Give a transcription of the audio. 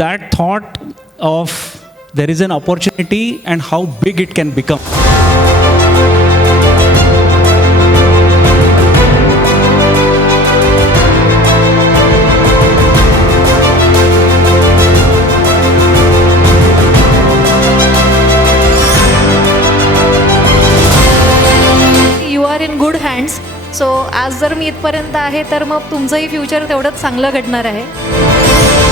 that thought of there is an opportunity and how big it can become. You are in good hands. So आज जर मी इथपर्यंत आहे तर मग तुमचंही फ्युचर तेवढंच चांगलं घडणार आहे.